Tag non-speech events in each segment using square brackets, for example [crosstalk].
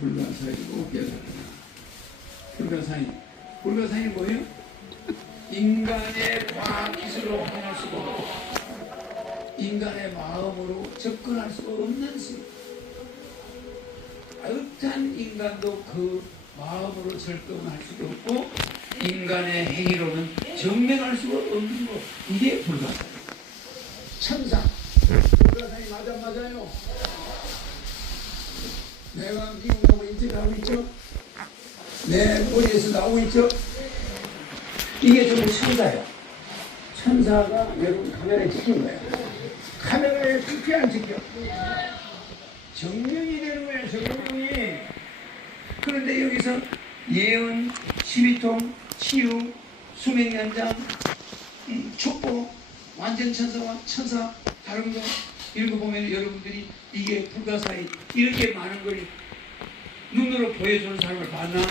불가사의로 깨달으라. 불가사의. 불가사의 뭐예요? 인간의 과학 기술로 확인할 수가 없고 인간의 마음으로 접근할 수가 없는 수. 어떤 인간도 그 마음으로 접근할 수도 없고 인간의 행위로는 증명할 수가 없는 것. 이게 불가사의. 천상. 불가사의 맞아 맞아요. 내가 미국 인터뷰하고 있죠? 내 머리에서 나오고 있죠? 이게 전부 천사예요. 천사가 여러분 카메라에 찍힌 거예요. 카메라에 찍혀 안 찍혀? 정령이 되는 거예요, 정령이. 그런데 여기서 예언, 시비통, 치유, 수명연장, 음, 촉보, 완전 천사와 천사 다른 거 읽어보면 여러분들이 이게 불가사의 이렇게 많은 걸 눈으로 보여주는 사람을 봤나?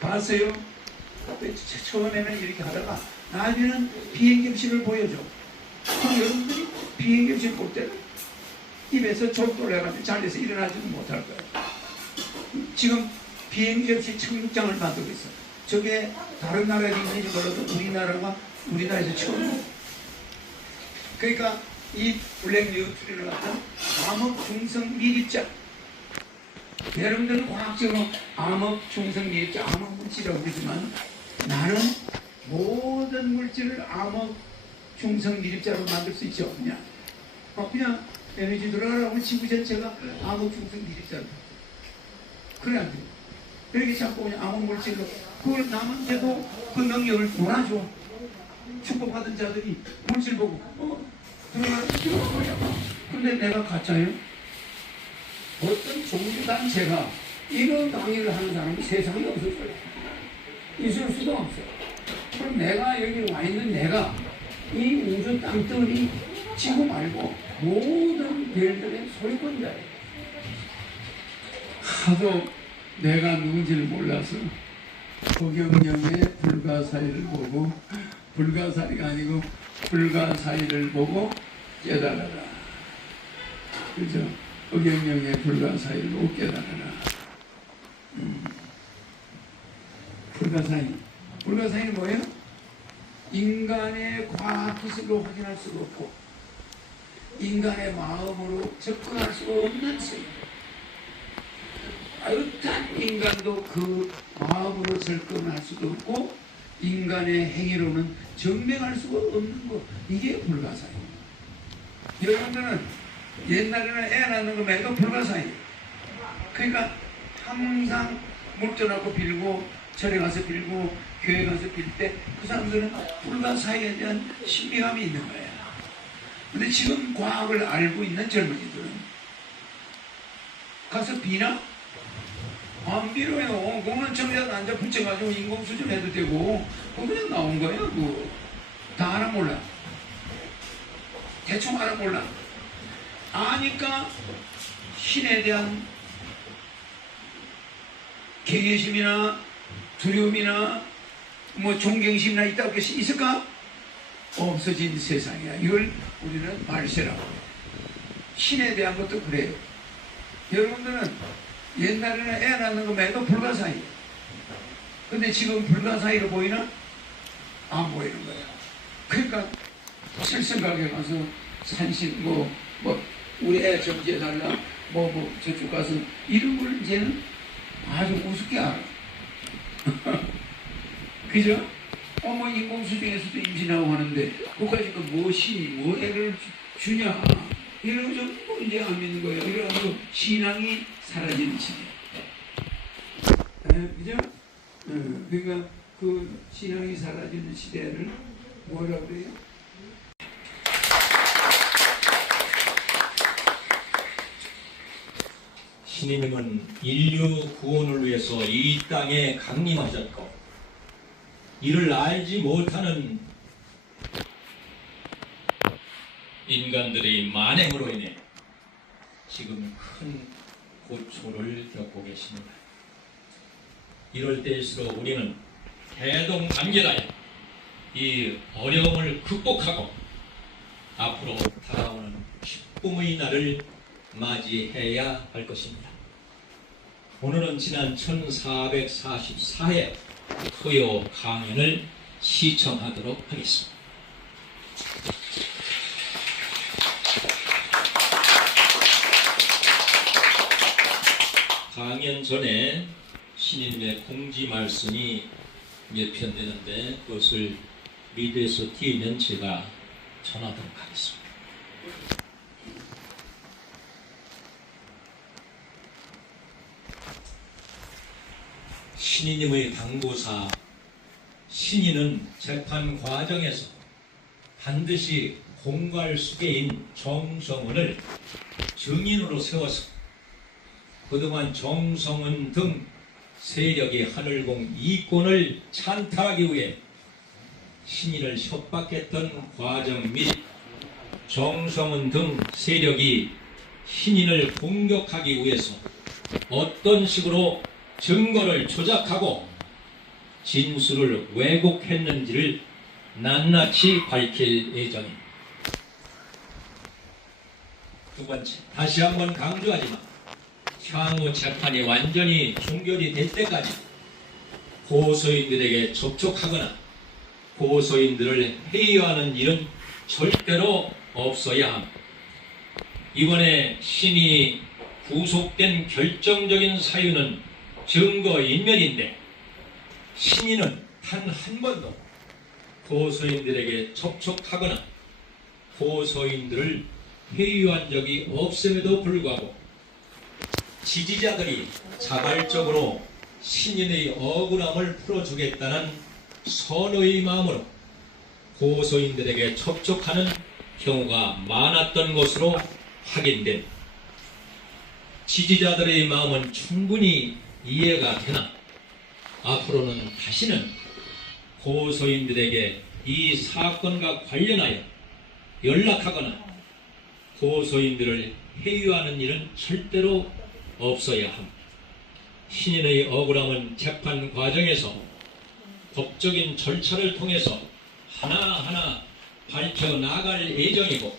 봤어요? 처음에는 이렇게 하다가 나중에는 비행겸식을 보여줘. 그럼 여러분들이 비행겸식 볼 때는 입에서 졸돌 해가지고 자리에서 일어나지도 못할 거예요. 지금 비행겸식 청국장을 만들고 있어. 저게 다른 나라에 있는지 몰라도 우리나라가 우리나라에서 처음. 그러니까 이 블랙 뉴트리를 갖다 암흑 중성 미립자 여러분들은 과학적으로 암흑 중성 미립자, 암흑 물질이라고 그러지만 나는 모든 물질을 암흑 중성 미립자로 만들 수 있죠. 그냥. 어, 그냥 에너지 들어가라고 지구 전체가 암흑 중성 미립자로. 그래 안 돼요. 이렇게 자꾸 암흑 물질로 그걸 남한테도 그 능력을 몰아줘. 축복받은 자들이 물질 보고 어 들어가 들어가 근데 내가 가짜예요? 어떤 종교 단체가 이런 강의를 하는 사람이 세상에 없을 거예요. 있을 수도 없어요. 그럼 내가 여기 와 있는 내가 이 우주 땅덩어리 지구 말고 모든 별들의 소유권자예요. 하도 내가 누군지를 몰라서 고경영의 불가사의를 보고 불가사의가 아니고 불가사의를 보고 깨달아라. 그죠? 고경영의 불가사의를 보고 깨달아라. 음. 불가사의. 불가사의는 뭐예요? 인간의 과학 기술로 확인할 수가 없고 인간의 마음으로 접근할 수가 없는 세 어떤 인간도 그 마음으로 접근할 수도 없고 인간의 행위로는 증명할 수가 없는 것 이게 불가사예요. 여러분들은 옛날에는 애 낳는 거 매도 불가사예요. 그러니까 항상 물전하고 빌고 절에 가서 빌고 교회 가서 빌 때 그 사람들은 불가사의에 대한 신비감이 있는 거예요. 근데 지금 과학을 알고 있는 젊은이들은 가서 비나? 안 빌어요. 그거는 정리하고 앉아 붙여가지고 인공수준 해도 되고, 그거 그냥 나온 거예요, 그거. 다 알아 몰라. 대충 알아 몰라. 아니까 신에 대한 경외심이나 두려움이나 뭐 존경심이나 있다고 해서 있을까? 없어진 세상이야. 이걸 우리는 말세라고. 신에 대한 것도 그래요. 여러분들은 옛날에는 애 낳는 거 매도 불가사의. 근데 지금 불가사의로 보이나? 안 보이는 거야. 그러니까 칠성가게 가서 산신 뭐, 뭐, 우리 애 정지해달라. 뭐, 뭐, 저쪽 가서 이런 걸 이제는 아주 우습게 알아. [laughs] 그죠? 어머 인공수정에서도 임신하고 하는데 그까지 그뭐 신이 뭐 애를 주- 주냐 이런 거 전부 이제 안 믿는 거예요. 이래가지고 신앙이 사라지는 시대. 에, 그죠? 어, 그러니까 그 신앙이 사라지는 시대를 뭐라 그래요? 신이님은 인류 구원을 위해서 이 땅에 강림하셨고 이를 알지 못하는 인간들의 만행으로 인해 지금 큰 고초를 겪고 계십니다. 이럴 때일수록 우리는 대동단결하여 이 어려움을 극복하고 앞으로 다가오는 기쁨의 날을 맞이해야 할 것입니다. 오늘은 지난 1444회 토요 강연을 시청하도록 하겠습니다. 강연 전에 신인의 공지 말씀이 몇 편 되는데 그것을 미디어에서 띄우면 제가 전하도록 하겠습니다. 신인님의 당부사 신인은 재판 과정에서 반드시 공갈 수계인 정성원을 증인으로 세워서 그동안 정성원 등 세력이 하늘공 이권을 찬탈하기 위해 신인을 협박했던 과정 및 정성원 등 세력이 신인을 공격하기 위해서 어떤 식으로 증거를 조작하고 진술을 왜곡했는지를 낱낱이 밝힐 예정입니다. 두 번째, 다시 한번 강조하지만 향후 재판이 완전히 종결이 될 때까지 고소인들에게 접촉하거나 고소인들을 회유하는 일은 절대로 없어야 합니다. 이번에 신이 구속된 결정적인 사유는 증거인멸인데 신인은 단 한 번도 고소인들에게 접촉하거나 고소인들을 회유한 적이 없음에도 불구하고 지지자들이 자발적으로 신인의 억울함을 풀어주겠다는 선의 마음으로 고소인들에게 접촉하는 경우가 많았던 것으로 확인된. 지지자들의 마음은 충분히 이해가 되나 앞으로는 다시는 고소인들에게 이 사건과 관련하여 연락하거나 고소인들을 회유하는 일은 절대로 없어야 합니다. 신인의 억울함은 재판 과정에서 법적인 절차를 통해서 하나하나 밝혀 나갈 예정이고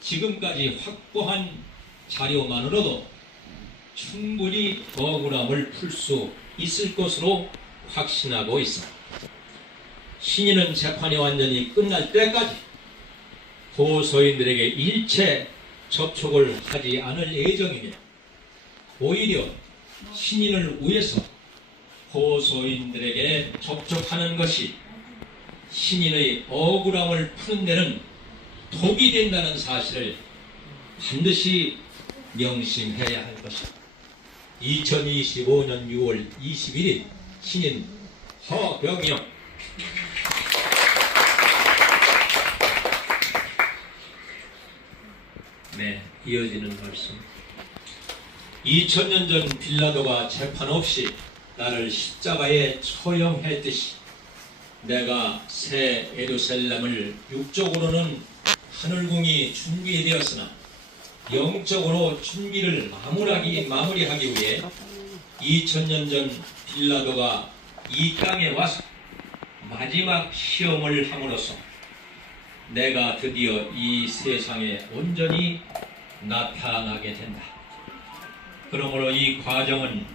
지금까지 확보한 자료만으로도 충분히 억울함을 풀 수 있을 것으로 확신하고 있습니다. 신인은 재판이 완전히 끝날 때까지 고소인들에게 일체 접촉을 하지 않을 예정입니다. 오히려 신인을 위해서 고소인들에게 접촉하는 것이 신인의 억울함을 푸는 데는 독이 된다는 사실을 반드시 명심해야 할 것입니다. 2025년 6월 21일 신인 허병영 네, 이어지는 말씀. 2000년 전 빌라도가 재판 없이 나를 십자가에 처형했듯이 내가 새 예루살렘을 육적으로는 하늘궁이 준비되었으나 영적으로 준비를 마무리하기, 마무리하기 위해 2000년 전 빌라도가 이 땅에 와서 마지막 시험을 함으로써 내가 드디어 이 세상에 온전히 나타나게 된다. 그러므로 이 과정은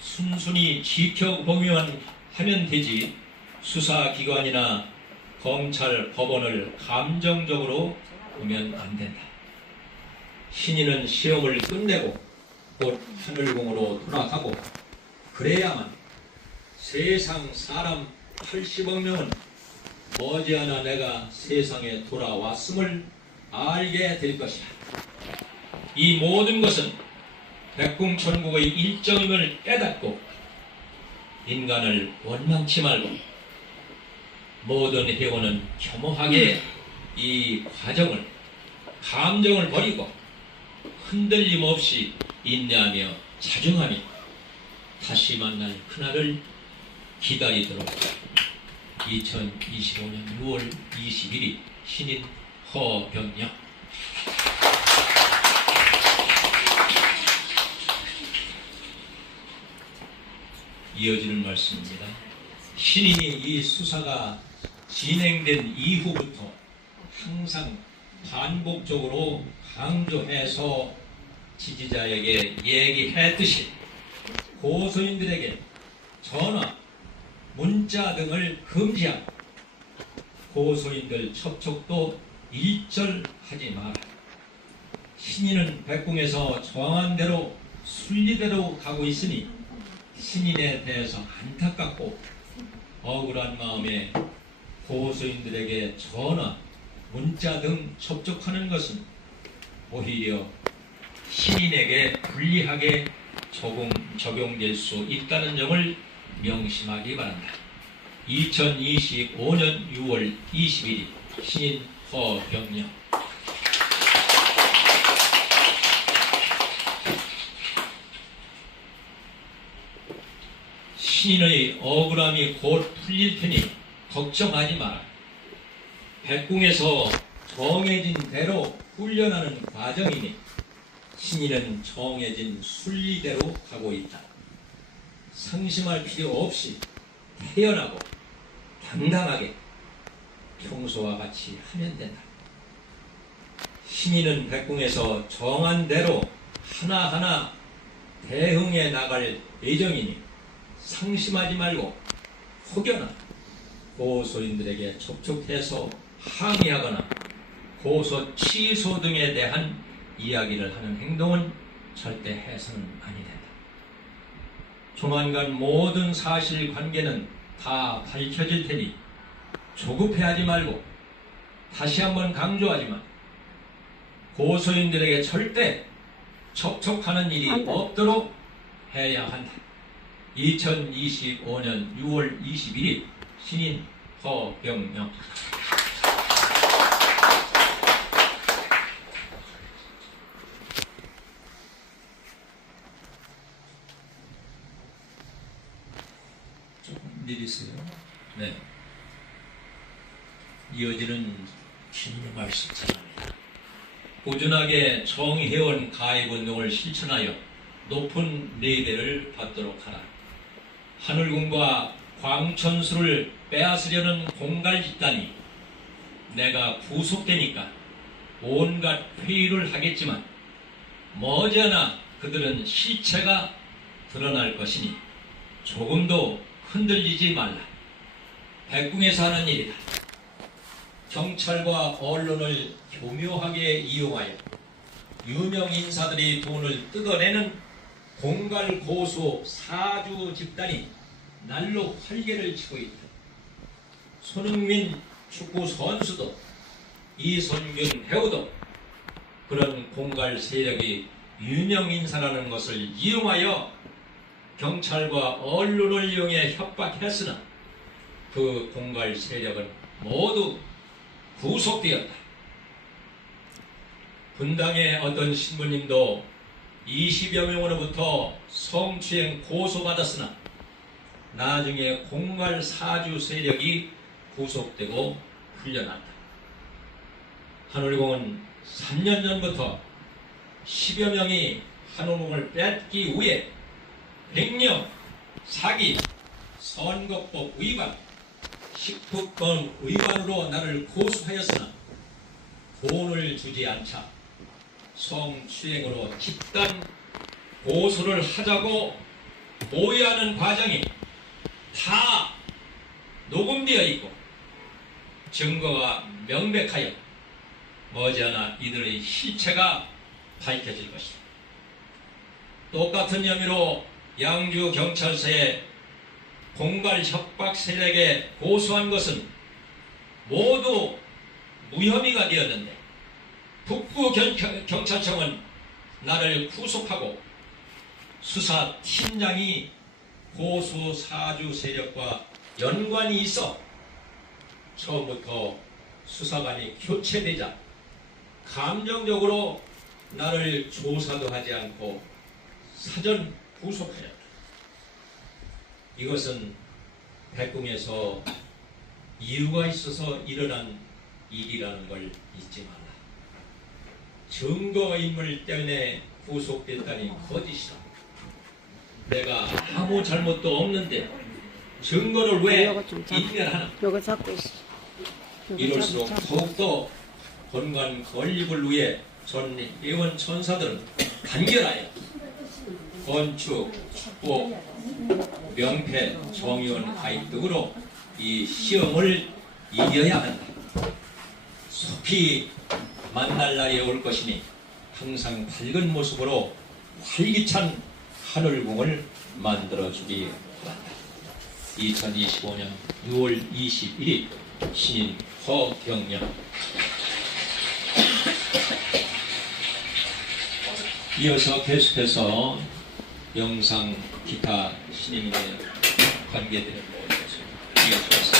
순순히 지켜보면 하면 되지 수사기관이나 검찰, 법원을 감정적으로 보면 안 된다. 신인은 시험을 끝내고 곧 하늘궁으로 돌아가고 그래야만 세상 사람 80억 명은 머지않아 내가 세상에 돌아왔음을 알게 될 것이다. 이 모든 것은 백궁천국의 일정임을 깨닫고 인간을 원망치 말고 모든 회원은 겸허하게 이 과정을 감정을 버리고 흔들림 없이 인내하며 자중하며 다시 만날 그날을 기다리도록 2025년 6월 21일 신인 허병영 이어지는 말씀입니다. 신인이 이 수사가 진행된 이후부터 항상 반복적으로 강조해서 지지자에게 얘기했듯이 고소인들에게 전화, 문자 등을 금지하고 고소인들 접촉도 일절하지 마라. 신인은 백궁에서 정한 대로 순리대로 가고 있으니 신인에 대해서 안타깝고 억울한 마음에 고소인들에게 전화, 문자 등 접촉하는 것은 오히려 신인에게 불리하게 적용, 적용될 수 있다는 점을 명심하기 바란다. 2025년 6월 21일 신인 허병영 신인의 억울함이 곧 풀릴 테니 걱정하지 마라. 백궁에서 정해진 대로 훈련하는 과정이니 신인은 정해진 순리대로 가고 있다. 상심할 필요 없이 태연하고 당당하게 평소와 같이 하면 된다. 신인은 백궁에서 정한 대로 하나하나 대응해 나갈 예정이니 상심하지 말고 혹여나 고소인들에게 접촉해서 항의하거나 고소 취소 등에 대한 이야기를 하는 행동은 절대 해서는 아니 된다. 조만간 모든 사실 관계는 다 밝혀질 테니 조급해하지 말고 다시 한번 강조하지만 고소인들에게 절대 접촉하는 일이. 없도록 해야 한다. 2025년 6월 21일 신인 허병영 조금 내리세요. 네. 이어지는 말씀 전합니다. 꾸준하게 정회원 가입 운동을 실천하여 높은 레벨을 받도록 하라. 하늘궁과 광천수를 빼앗으려는 공갈 집단이 내가 구속되니까 온갖 회의를 하겠지만 머지않아 그들은 실체가 드러날 것이니 조금도 흔들리지 말라. 백궁에서 하는 일이다. 경찰과 언론을 교묘하게 이용하여 유명 인사들이 돈을 뜯어내는 공갈 고소 사주 집단이 날로 활개를 치고 있다. 손흥민 축구 선수도 이선균 배우도 그런 공갈 세력이 유명 인사라는 것을 이용하여 경찰과 언론을 이용해 협박했으나 그 공갈 세력은 모두 구속되었다. 분당의 어떤 신부님도 20여 명으로부터 성추행 고소받았으나 나중에 공갈 사주 세력이 구속되고 풀려났다. 하늘공은 3년 전부터 10여 명이 한우공을 뺏기 위해 횡령, 사기, 선거법 위반, 식품법 위반으로 나를 고소하였으나 돈을 주지 않자 성추행으로 집단 고소를 하자고 모의하는 과정이 다 녹음되어 있고 증거가 명백하여 머지않아 이들의 실체가 밝혀질 것이다. 똑같은 혐의로 양주 경찰서에 공갈 협박 세력에 고소한 것은 모두 무혐의가 되었는데 북부 경, 경찰청은 나를 구속하고 수사팀장이 고소 사주 세력과 연관이 있어 처음부터 수사관이 교체되자 감정적으로 나를 조사도 하지 않고 사전 구속하였다. 이것은 백궁에서 이유가 있어서 일어난 일이라는 걸 잊지 말라. 증거 인물 때문에 구속됐다니 거짓이다. 내가 아무 잘못도 없는데 증거를 왜 잡- 인멸하나? 요거 잡고 있어. 이럴수록. 더욱더 건강 건립을 위해 전 회원 천사들은 간결하여 건축, 축복, 명패, 정의원 가입 등으로 이 시험을 이겨야 한다. 속히 만날 날이 올 것이니 항상 밝은 모습으로 활기찬 하늘궁을 만들어주기 바란다. 2025년 6월 21일 신인 허경영 이어서 계속해서 영상 기타 신인의 관계들을 보여주겠습니다. 이어서